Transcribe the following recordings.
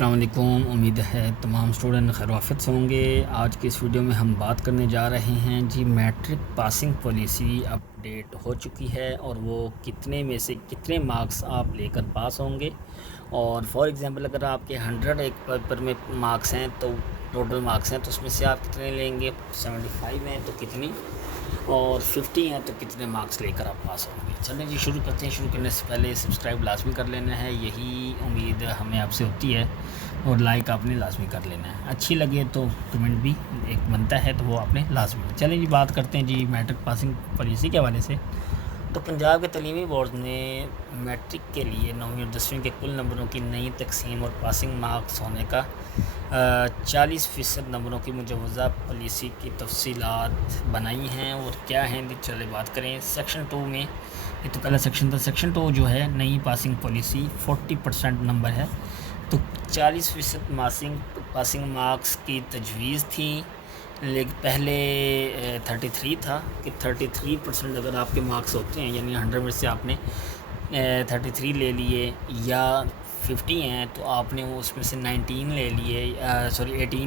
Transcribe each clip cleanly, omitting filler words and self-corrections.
السلام علیکم، امید ہے تمام اسٹوڈنٹ خیر وافیت سے ہوں گے۔ آج کی اس ویڈیو میں ہم بات کرنے جا رہے ہیں میٹرک پاسنگ پالیسی اپڈیٹ ہو چکی ہے اور وہ کتنے میں سے کتنے مارکس آپ لے کر پاس ہوں گے۔ اور فار ایگزامپل اگر آپ کے 100 ایک پیپر میں مارکس ہیں تو ٹوٹل مارکس ہیں تو اس میں سے آپ کتنے لیں گے، 75 ہیں تو کتنی، اور 50 ہیں تو کتنے مارکس لے کر آپ پاس ہوں گے۔ چلیں جی شروع کرتے ہیں۔ شروع کرنے سے پہلے سبسکرائب لازمی کر لینا ہے، یہی امید ہمیں آپ سے ہوتی ہے، اور لائک آپ نے لازمی کر لینا ہے۔ اچھی لگے تو کمنٹ بھی ایک بنتا ہے تو وہ آپ نے لازمی۔ چلیں جی بات کرتے ہیں جی میٹرک پاسنگ پالیسی کے حوالے سے۔ تو پنجاب کے تعلیمی بورڈ نے میٹرک کے لیے 9ویں اور 10ویں کے کل نمبروں کی نئی تقسیم اور پاسنگ مارکس ہونے کا 40% نمبروں کی مجوزہ پالیسی کی تفصیلات بنائی ہیں، اور کیا ہیں چلے بات کریں۔ سیکشن 2 میں، یہ تو پہلا سیکشن تھا، سیکشن 2 جو ہے نئی پاسنگ پالیسی 40% نمبر ہے، تو 40% پاسنگ مارکس کی تجویز تھی، لیکن پہلے 33 تھا کہ 33% اگر آپ کے مارکس ہوتے ہیں، یعنی 100 میں سے آپ نے 33 لے لیے یا 50 ہیں تو آپ نے اس میں سے 18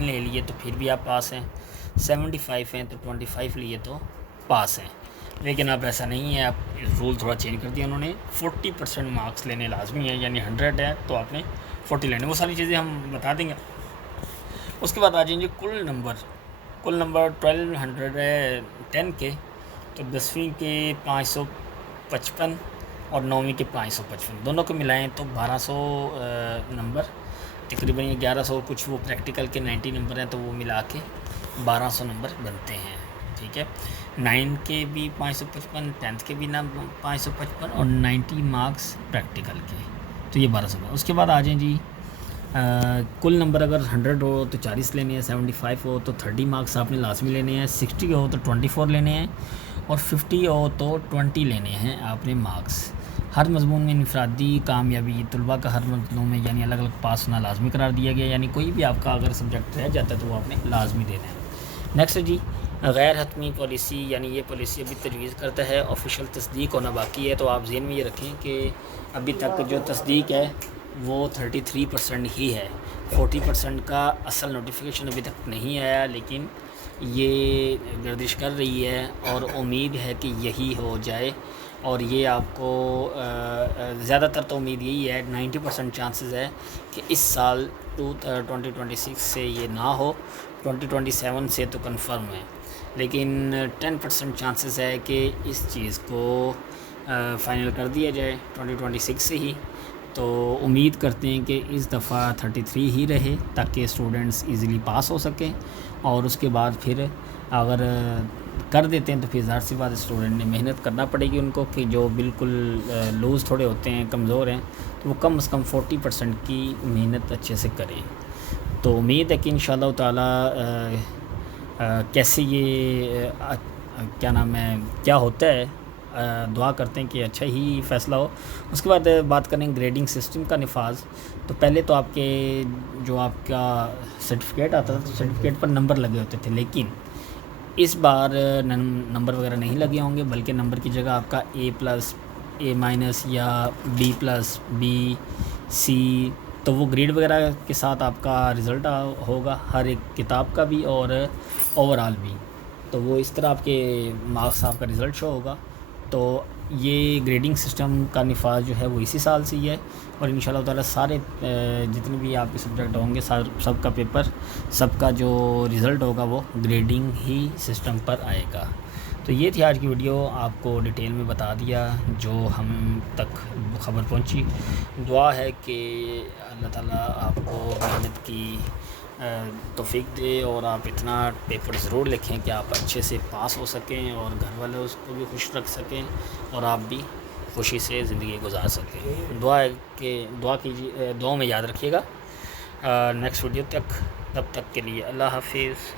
لے لیے تو پھر بھی آپ پاس ہیں، 75 ہیں تو 25 لیے تو پاس ہیں۔ لیکن اب ایسا نہیں ہے، اب رول تھوڑا چینج کر دیا انہوں نے، 40% مارکس لینے لازمی ہے، یعنی 100 ہے تو آپ نے 40 لینے۔ وہ ساری چیزیں ہم بتا دیں گے۔ اس کے بعد آ جائیں گے کل نمبر 1210 کے، تو 10ویں کے 555 اور 9ویں کے 555 دونوں کو ملائیں تو 1200 نمبر، تقریباً 1100 کچھ وہ پریکٹیکل کے 90 نمبر ہیں تو وہ ملا کے 1200 نمبر بنتے ہیں، ٹھیک ہے۔ 9 کے بھی 555، 10th کے بھی 555 اور 90 مارکس پریکٹیکل کے، تو یہ 1200 نمبر۔ اس کے بعد آ جائیں جی کل نمبر اگر 100 ہو تو 40 لینے ہیں، 75 ہو تو 30 مارکس آپ نے لازمی لینے ہیں، 60 ہو تو 24 لینے ہیں، اور 50 ہو تو 20 لینے ہیں آپ نے مارکس۔ ہر مضمون میں انفرادی کامیابی طلباء کا ہر مضمون میں یعنی الگ الگ پاس ہونا لازمی قرار دیا گیا، یعنی کوئی بھی آپ کا اگر سبجیکٹ رہ جاتا ہے تو وہ آپ نے لازمی دینا ہے۔ نیکسٹ جی غیر حتمی پالیسی، یعنی یہ پالیسی ابھی تجویز کرتا ہے، آفیشیل تصدیق ہونا باقی ہے، تو آپ ذہن میں یہ رکھیں کہ ابھی تک جو تصدیق ہے وہ 33% ہی ہے، 40% کا اصل نوٹیفیکیشن ابھی تک نہیں آیا، لیکن یہ گردش کر رہی ہے اور امید ہے کہ یہی ہو جائے، اور یہ آپ کو زیادہ تر تو امید یہی ہے، 90% چانسز ہے کہ اس سال 2026 سے یہ نہ ہو، 2027 سے تو کنفرم ہے، لیکن 10% چانسز ہے کہ اس چیز کو فائنل کر دیا جائے 2026 سے ہی۔ تو امید کرتے ہیں کہ اس دفعہ 33 ہی رہے تاکہ اسٹوڈنٹس ایزیلی پاس ہو سکیں، اور اس کے بعد پھر اگر کر دیتے ہیں تو پھر ظاہر سی بات اسٹوڈنٹ نے محنت کرنا پڑے گی ان کو، کہ جو بالکل لوز تھوڑے ہوتے ہیں، کمزور ہیں، تو وہ کم از کم 40% کی محنت اچھے سے کریں۔ تو امید ہے کہ انشاءاللہ تعالی کیسے یہ کیا ہوتا ہے، دعا کرتے ہیں کہ اچھا ہی فیصلہ ہو۔ اس کے بعد بات کریں گریڈنگ سسٹم کا نفاذ، تو پہلے تو آپ کے جو آپ کا سرٹیفکیٹ آتا تھا تو سرٹیفکیٹ پر نمبر لگے ہوتے تھے، لیکن اس بار نمبر وغیرہ نہیں لگے ہوں گے، بلکہ نمبر کی جگہ آپ کا A+، A- یا B+، B، C، تو وہ گریڈ وغیرہ کے ساتھ آپ کا رزلٹ ہوگا، ہر ایک کتاب کا بھی اور اوورال بھی، تو وہ اس طرح آپ کے مارکس، آپ کا رزلٹ شو ہوگا۔ تو یہ گریڈنگ سسٹم کا نفاذ جو ہے وہ اسی سال سے ہی ہے، اور انشاءاللہ تعالی سارے جتنے بھی آپ کے سبجیکٹ ہوں گے سب کا پیپر، سب کا جو رزلٹ ہوگا وہ گریڈنگ ہی سسٹم پر آئے گا۔ تو یہ تھی آج کی ویڈیو، آپ کو ڈیٹیل میں بتا دیا جو ہم تک خبر پہنچی۔ دعا ہے کہ اللہ تعالیٰ آپ کو محنت کی توفیق دے، اور آپ اتنا پیپر ضرور لکھیں کہ آپ اچھے سے پاس ہو سکیں، اور گھر والے اس کو بھی خوش رکھ سکیں، اور آپ بھی خوشی سے زندگی گزار سکیں۔ دعا کیجیے، دعاؤں میں یاد رکھیے گا۔ نیکسٹ ویڈیو تک، تب تک کے لیے اللہ حافظ۔